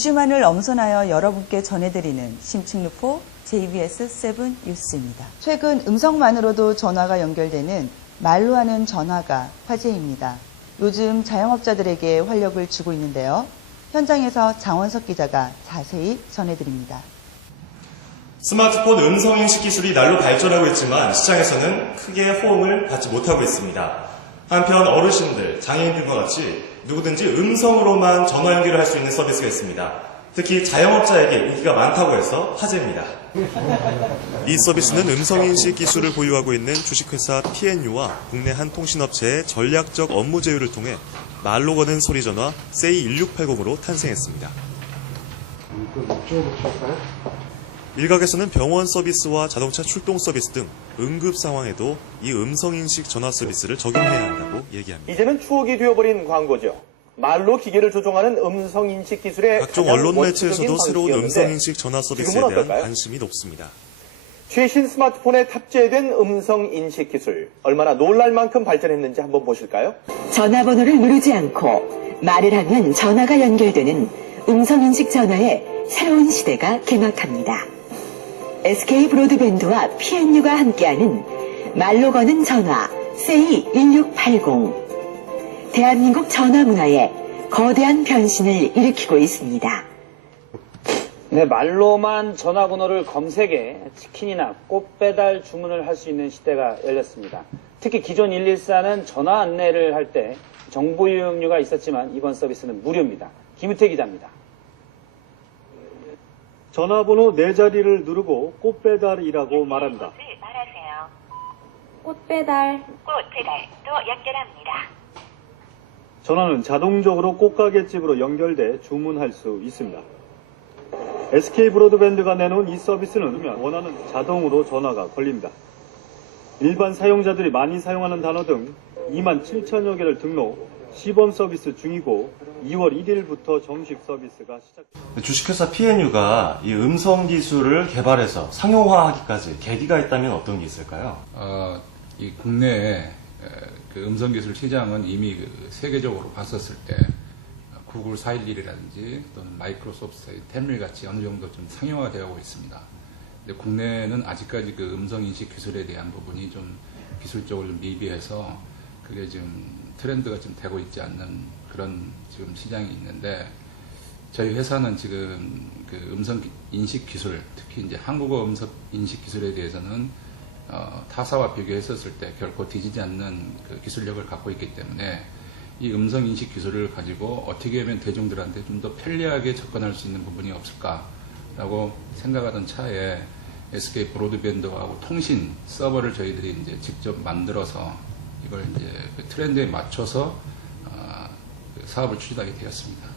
이슈만을 엄선하여 여러분께 전해드리는 심층루포 JBS 7 뉴스입니다. 최근 음성만으로도 전화가 연결되는 말로 하는 전화가 화제입니다. 요즘 자영업자들에게 활력을 주고 있는데요. 현장에서 장원석 기자가 자세히 전해드립니다. 스마트폰 음성인식 기술이 날로 발전하고 있지만 시장에서는 크게 호응을 받지 못하고 있습니다. 한편 어르신들, 장애인들과 같이 누구든지 음성으로만 전화 연결을 할 수 있는 서비스가 있습니다. 특히 자영업자에게 인기가 많다고 해서 화제입니다. 이 서비스는 음성인식 기술을 보유하고 있는 주식회사 PNU와 국내 한 통신업체의 전략적 업무 제휴를 통해 말로 거는 소리전화 SEI1680으로 탄생했습니다. 일각에서는 병원 서비스와 자동차 출동 서비스 등 응급 상황에도 이 음성인식 전화 서비스를 적용해야 한다고 얘기합니다. 이제는 추억이 되어버린 광고죠. 말로 기계를 조종하는 음성인식 기술의 각종 언론 매체에서도 새로운 음성인식 전화 서비스에 대한 관심이 높습니다. 최신 스마트폰에 탑재된 음성인식 기술, 얼마나 놀랄 만큼 발전했는지 한번 보실까요? 전화번호를 누르지 않고 말을 하면 전화가 연결되는 음성인식 전화의 새로운 시대가 개막합니다. SK 브로드밴드와 PNU가 함께하는 말로 거는 전화 SEI1680. 대한민국 전화 문화에 거대한 변신을 일으키고 있습니다. 네, 말로만 전화번호를 검색해 치킨이나 꽃 배달 주문을 할 수 있는 시대가 열렸습니다. 특히 기존 114는 전화 안내를 할 때 정보 이용료가 있었지만 이번 서비스는 무료입니다. 김우태 기자입니다. 전화번호 4자리를 누르고 꽃 배달이라고 말한다. 꽃 배달도 연결합니다. 전화는 자동적으로 꽃가게집으로 연결돼 주문할 수 있습니다. SK 브로드밴드가 내놓은 이 서비스는 원하는 자동으로 전화가 걸립니다. 일반 사용자들이 많이 사용하는 단어 등 2만 7천여 개를 등록, 시범 서비스 중이고 2월 1일부터 정식 서비스가 시작됩니다. 주식회사 PNU가 이 음성 기술을 개발해서 상용화하기까지 계기가 있다면 어떤 게 있을까요? 이 국내에 그 음성기술 시장은 이미 세계적으로 봤었을 때 구글 411이라든지 또는 마이크로소프트의 템밀 같이 어느 정도 좀 상용화되어 있습니다. 근데 국내는 아직까지 그 음성인식 기술에 대한 부분이 좀 기술적으로 좀 미비해서 그게 지금 트렌드가 좀 되고 있지 않는 그런 지금 시장이 있는데, 저희 회사는 지금 그 음성인식 기술, 특히 이제 한국어 음성인식 기술에 대해서는 타사와 비교했었을 때 결코 뒤지지 않는 그 기술력을 갖고 있기 때문에 이 음성인식 기술을 가지고 어떻게 하면 대중들한테 좀 더 편리하게 접근할 수 있는 부분이 없을까라고 생각하던 차에 SK 브로드밴드하고 통신 서버를 저희들이 이제 직접 만들어서 이걸 이제 그 트렌드에 맞춰서 사업을 추진하게 되었습니다.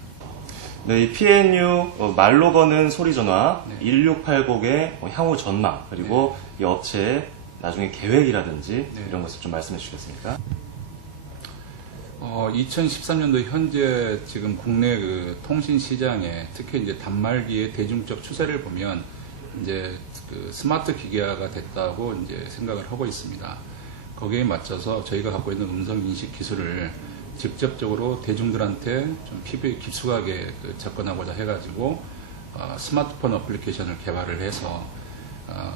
네, 이 PNU 말로 거는 소리전화 1680의 향후 전망, 그리고 이 업체의 나중에 계획이라든지 이런 것을 좀 말씀해 주시겠습니까? 2013년도 현재 지금 국내 그 통신 시장에 특히 이제 단말기의 대중적 추세를 보면 이제 그 스마트 기기화가 됐다고 이제 생각을 하고 있습니다. 거기에 맞춰서 저희가 갖고 있는 음성 인식 기술을 직접적으로 대중들한테 좀 피부에 깊숙하게 접근하고자 해가지고 스마트폰 어플리케이션을 개발을 해서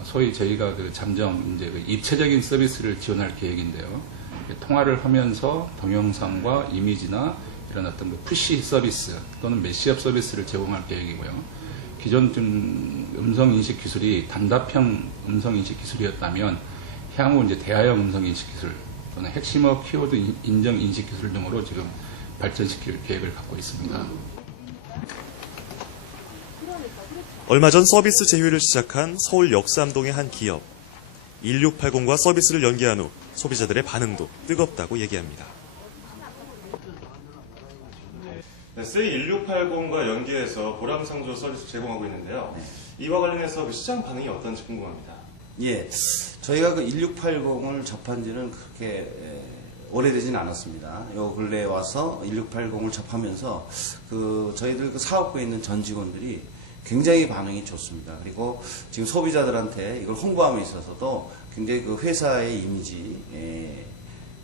소위 저희가 그 잠정 이제 그 입체적인 서비스를 지원할 계획인데요. 통화를 하면서 동영상과 이미지나 이런 어떤 그 푸시 서비스 또는 메시업 서비스를 제공할 계획이고요. 기존 좀 음성 인식 기술이 단답형 음성 인식 기술이었다면 향후 이제 대화형 음성 인식 기술 또는 핵심어 키워드 인정 인식 기술 등으로 지금 발전시킬 계획을 갖고 있습니다. 얼마 전 서비스 제휴를 시작한 서울 역삼동의 한 기업. 1680과 서비스를 연계한 후 소비자들의 반응도 뜨겁다고 얘기합니다. 네, SEI1680과 연계해서 보람상조 서비스 제공하고 있는데요. 이와 관련해서 그 시장 반응이 어떤지 궁금합니다. 예, 저희가 그 1680을 접한 지는 그렇게 오래되진 않았습니다. 요 근래에 와서 1680을 접하면서 저희들 그 사업부에 있는 전 직원들이 굉장히 반응이 좋습니다. 그리고 지금 소비자들한테 이걸 홍보함에 있어서도 굉장히 그 회사의 이미지,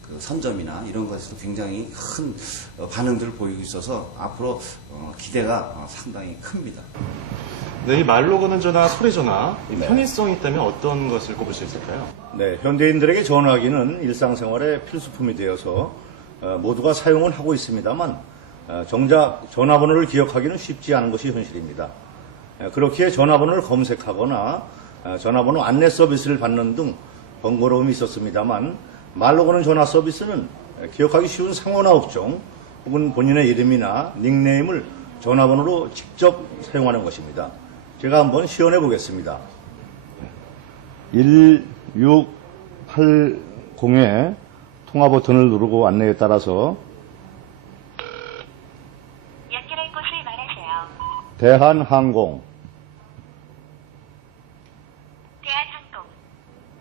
그 선점이나 이런 것에서 굉장히 큰 반응들을 보이고 있어서 앞으로 기대가 상당히 큽니다. 네, 이 말로 거는 전화, 소리 전화, 이 편의성이 있다면 어떤 것을 꼽을 수 있을까요? 네, 현대인들에게 전화기는 일상생활의 필수품이 되어서 모두가 사용은 하고 있습니다만 정작 전화번호를 기억하기는 쉽지 않은 것이 현실입니다. 그렇기에 전화번호를 검색하거나 전화번호 안내 서비스를 받는 등 번거로움이 있었습니다만 말로 거는 전화 서비스는 기억하기 쉬운 상호나 업종 혹은 본인의 이름이나 닉네임을 전화번호로 직접 사용하는 것입니다. 제가 한번 시연해 보겠습니다. 1680에 통화 버튼을 누르고 안내에 따라서 연결할 곳을 말하세요. 대한항공, 대한항공.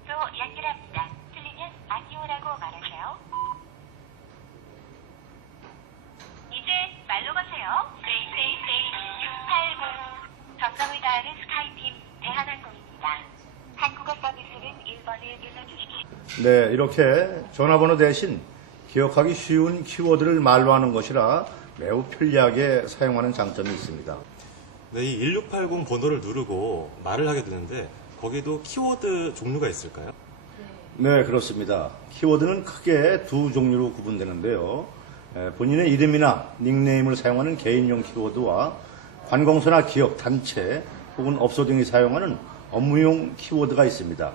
또 연결합니다. 틀리면 아니오라고 말하세요. 이제 말로 거세요. 세이세이세이 680. 정성을 다하는 스카이팀 대한항공입니다. 한국어 서비스는 1번을 눌러주십시오. 네, 이렇게 전화번호 대신 기억하기 쉬운 키워드를 말로 하는 것이라 매우 편리하게 사용하는 장점이 있습니다. 네, 이 1680 번호를 누르고 말을 하게 되는데 거기도 키워드 종류가 있을까요? 네, 그렇습니다. 키워드는 크게 두 종류로 구분되는데요. 본인의 이름이나 닉네임을 사용하는 개인용 키워드와 관공서나 기업, 단체 혹은 업소 등이 사용하는 업무용 키워드가 있습니다.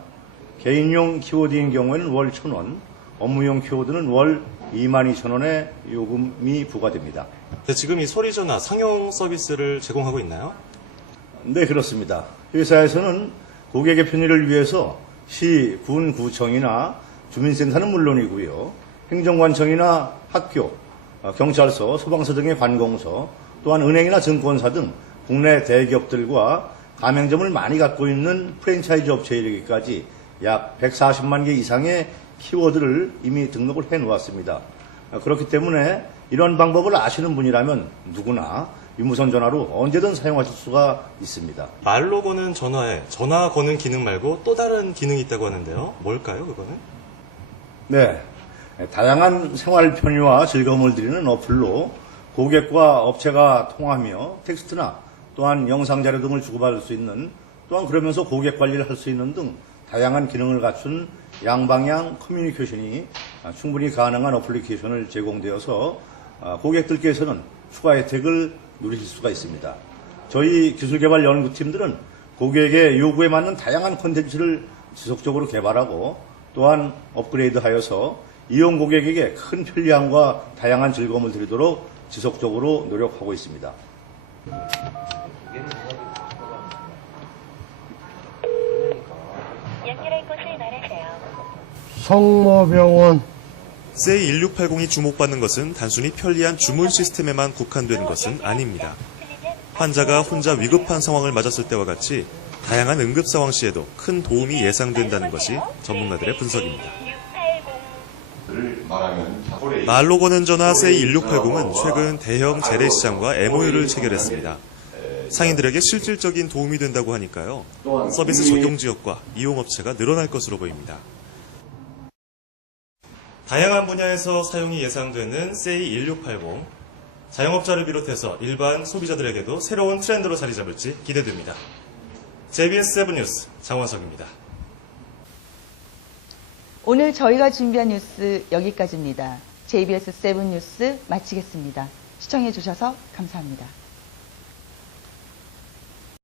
개인용 키워드인 경우에는 월 1,000원, 업무용 키워드는 월 22,000원의 요금이 부과됩니다. 네, 지금 이 소리 전화 상용 서비스를 제공하고 있나요? 네, 그렇습니다. 회사에서는 고객의 편의를 위해서 시, 군, 구청이나 주민센터는 물론이고요. 행정관청이나 학교, 경찰서, 소방서 등의 관공서, 또한 은행이나 증권사 등 국내 대기업들과 가맹점을 많이 갖고 있는 프랜차이즈 업체에 이르기까지 약 140만 개 이상의 키워드를 이미 등록을 해 놓았습니다. 그렇기 때문에 이런 방법을 아시는 분이라면 누구나 유무선 전화로 언제든 사용하실 수가 있습니다. 말로 거는 전화에 전화 거는 기능 말고 또 다른 기능이 있다고 하는데요. 뭘까요, 그거는? 네, 다양한 생활 편의와 즐거움을 드리는 어플로 고객과 업체가 통화하며 텍스트나 또한 영상 자료 등을 주고받을 수 있는, 또한 그러면서 고객 관리를 할 수 있는 등 다양한 기능을 갖춘 양방향 커뮤니케이션이 충분히 가능한 어플리케이션을 제공되어서 고객들께서는 추가 혜택을 누리실 수가 있습니다. 저희 기술개발 연구팀들은 고객의 요구에 맞는 다양한 콘텐츠를 지속적으로 개발하고 또한 업그레이드하여서 이용 고객에게 큰 편리함과 다양한 즐거움을 드리도록 지속적으로 노력하고 있습니다. 연결할 곳을 말하세요. 성모병원. 세이 1680이 주목받는 것은 단순히 편리한 주문 시스템에만 국한된 것은 아닙니다. 환자가 혼자 위급한 상황을 맞았을 때와 같이 다양한 응급 상황 시에도 큰 도움이 예상된다는 것이 전문가들의 분석입니다. 말로 거는 전화 세이 1680은 최근 대형 재래시장과 MOU를 체결했습니다. 상인들에게 실질적인 도움이 된다고 하니까요. 서비스 적용 지역과 이용업체가 늘어날 것으로 보입니다. 다양한 분야에서 사용이 예상되는 세이 1680. 자영업자를 비롯해서 일반 소비자들에게도 새로운 트렌드로 자리 잡을지 기대됩니다. JBS 7 뉴스 장원석입니다. 오늘 저희가 준비한 뉴스 여기까지입니다. JBS 7 뉴스 마치겠습니다. 시청해 주셔서 감사합니다.